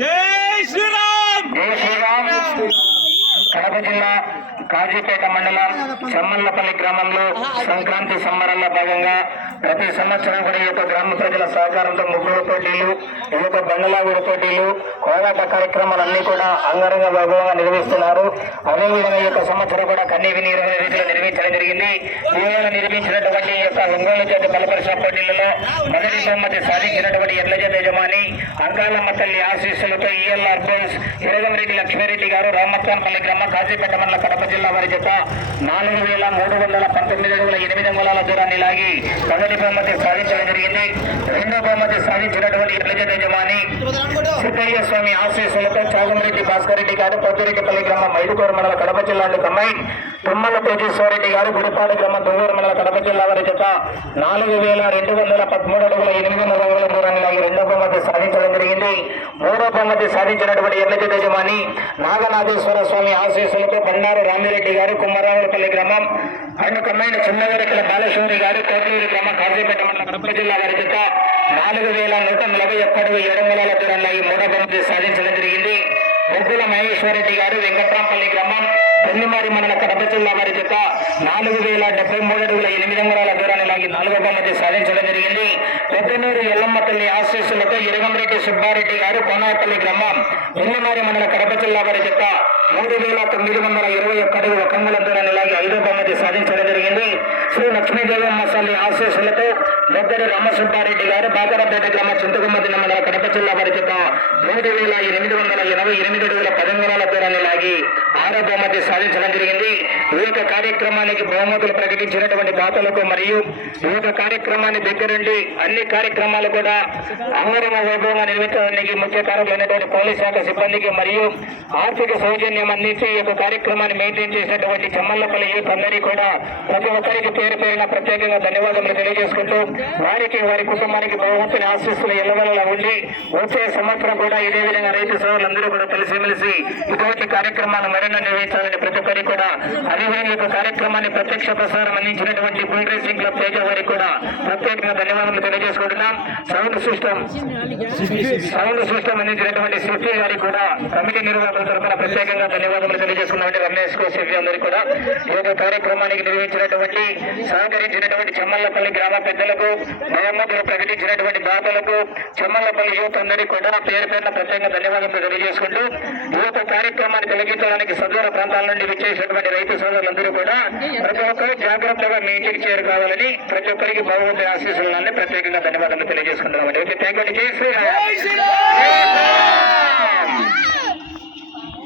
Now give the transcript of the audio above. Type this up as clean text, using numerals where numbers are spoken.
జై శ్రీరామ్. జై శ్రీరామ్. కడప జిల్లా కాజీపేట మండలం చెమ్మల్లపల్లి గ్రామంలో సంక్రాంతి సంబరాల్లో భాగంగా ప్రతి సంవత్సరం కూడా ఈ యొక్క గ్రామ ప్రజల సహకారంతో ముగ్గుల పోటీలు, ఈ యొక్క బండలాగుడు పోటీలు, కోలాట కార్యక్రమాలన్నీ కూడా అంగరంగ వైభవంగా నిర్వహిస్తున్నారు. అదేవిధంగా ఈ యొక్క సంవత్సరం కూడా కన్నీ విని రీతిలో నిర్వహించడం జరిగింది. ఈవేళ నిర్మించినటువంటి ఈ యొక్క ఒంగోలు జాతి బలపరిచిన పోటీలలో మొదటి బహుమతి సాధించినటువంటి ఎడ్ల జాతి యజమాని అంకాలమ్మ తల్లి ఆశీస్సులతో ఈఎల్ఆర్ బోస్ ఇరగంరెడ్డి లక్ష్మీరెడ్డి గారు రామత్తాన్పల్లి గ్రామ కాజీపేట మండల కడప జిల్లా వారి చేత 4,319 అడుగుల 8 అంగుళాల దూరాన్ని లాగి మొదటి బహుమతి సాధించడం జరిగింది. రెండో బహుమతి సాధించినటువంటి ఎడ్ల జాతి యజమాని సిద్ధయ్య స్వామి ఆశీస్సులతో చాగంరెడ్డి భాస్కర్ రెడ్డి గారు పొద్దురెడ్డిపల్లి గ్రామం మైదుకూరు మండల కడప జిల్లా కమ్మాయి తుమ్మల తేజేశ్వరరెడ్డి గారు గుడిపాడు గ్రామం దువ్వూరు మండల కడప జిల్లా వారి చేత 4,213 అడుగుల 8 అంగుళాల దూరాన్ని లాగి రెండో బహుమతి సాధించడం జరిగింది. మూడో బహుమతి సాధించినటువంటి ఎడ్ల జాతి యజమాని నాగనాథేశ్వర స్వామి ఆశీస్సులతో బండారు రామిరెడ్డి గారు కుమ్మరావులపల్లి గ్రామం అండ్ కమ్మైన చిన్నగరికల బాలశౌరి గారు కోట్లూరు గ్రామ కాజీపేట మండల కడప జిల్లా వారి చేత 4,141 అడుగుల 7 అంగుళాల దూరాన్ని లాగి మూడో బహుమతి సాధించడం జరిగింది. బొగ్గుల మహేశ్వరరెడ్డి గారు వెంకట్రాంపల్లి గ్రామం పెళ్లిమారి మండల కడప జిల్లా వారి చేత 4,073 అడుగుల 8 అంగుళాల దూరాన్ని లాగి నాలుగో బహుమతి సాధించడం జరిగింది. పెద్దనూరు ఎల్లమ్మ తల్లి ఆశీస్సులతో ఇరగంరెడ్డి సుబ్బారెడ్డి గారు కోనాపల్లి గ్రామం పెళ్లిమారి మండల కడప జిల్లా వారి చేత 3,921 అడుగుల 1 అంగుళం దూరాన్ని లాగి ఐదో బహుమతి సాధించడం జరిగింది. శ్రీ లక్ష్మీదేవమ్మ తల్లి ఆశీస్సులతో బొగ్గరి రామసుబ్బారెడ్డి గారు బాగరపేట గ్రామ చింతకుమ్మదిన మండల కడప జిల్లా వారి చేత 3,888 అడుగుల 10 అంగుళాల దూరాన్ని లాగి ఆరో బహుమతి సాధించడం జరిగింది. ఈ యొక్క కార్యక్రమానికి బహుమతులు ప్రకటించినటువంటి దాతలకు మరియు ఈ యొక్క కార్యక్రమాన్ని దగ్గరుండి అన్ని కార్యక్రమాలు కూడా అంగరంగ వైభవంగా నిర్వహించడానికి ముఖ్య కారకులైనటువంటి పోలీస్ శాఖ సిబ్బందికి మరియు ఆర్థిక సౌజన్యం అందించి ఈ యొక్క కార్యక్రమాన్ని మెయింటైన్ చేసినటువంటి చెమ్మల్లపల్లి యూత్ అందరికీ కూడా ప్రతి ఒక్కరికి పేరు పేరున ప్రత్యేకంగా ధన్యవాదాలు తెలియజేసుకుంటూ వారికి వారి కుటుంబానికి బహుమతిని ఆశీస్సులు ఎల్లవెల్లలా ఉండి వచ్చే సంవత్సరం కూడా ఇదే విధంగా రైతు సోదరులందరూ కూడా కలిసిమెలిసి ఇటువంటి కార్యక్రమాలు మరెన్నో నిర్వహించాలని ప్రతి ఒక్కరికి కూడా అదేవిధంగా యొక్క కార్యక్రమాన్ని ప్రత్యక్ష ప్రసారం అందించినటువంటి బుల్ రేసింగ్ క్లబ్ తేజ వారికి కూడా ప్రత్యేకంగా ధన్యవాదాలు తెలియజేసుకుంటున్నాం. సౌండ్ సిస్టమ్ అందించినటువంటి సిపి గారికి కూడా కమిటీ నిర్వాహకుల తరఫున ప్రత్యేకంగా ధన్యవాదాలు తెలియజేసుకున్నటువంటి రమేష్ కు సిపి అందరికీ కూడా ఈ యొక్క కార్యక్రమానికి నిర్వహించినటువంటి సహకరించినటువంటి చెమ్మల్లపల్లి గ్రామ పెద్దలకు బహుమతులు ప్రకటించినటువంటి దాతలకు చెమ్మల్లపల్లి యూత్ అందరికీ కూడా పేరు పేరున ప్రత్యేకంగా ధన్యవాదాలు తెలియజేసుకుంటూ ఈ యొక్క కార్యక్రమాన్ని తొలగించడానికి సదూర ప్రాంతాల నుండి విచ్చేసినటువంటి రైతు సోదరులందరూ కూడా ప్రతి ఒక్కరు జాగ్రత్తగా మీ ఇంటికి చేరుకోవాలని ప్రతి ఒక్కరికి బహుమతి ఆశీస్సులని ప్రత్యేకంగా ధన్యవాదాలు తెలియజేసుకుంటున్నామండి. Thank you. జై శ్రీరామ్.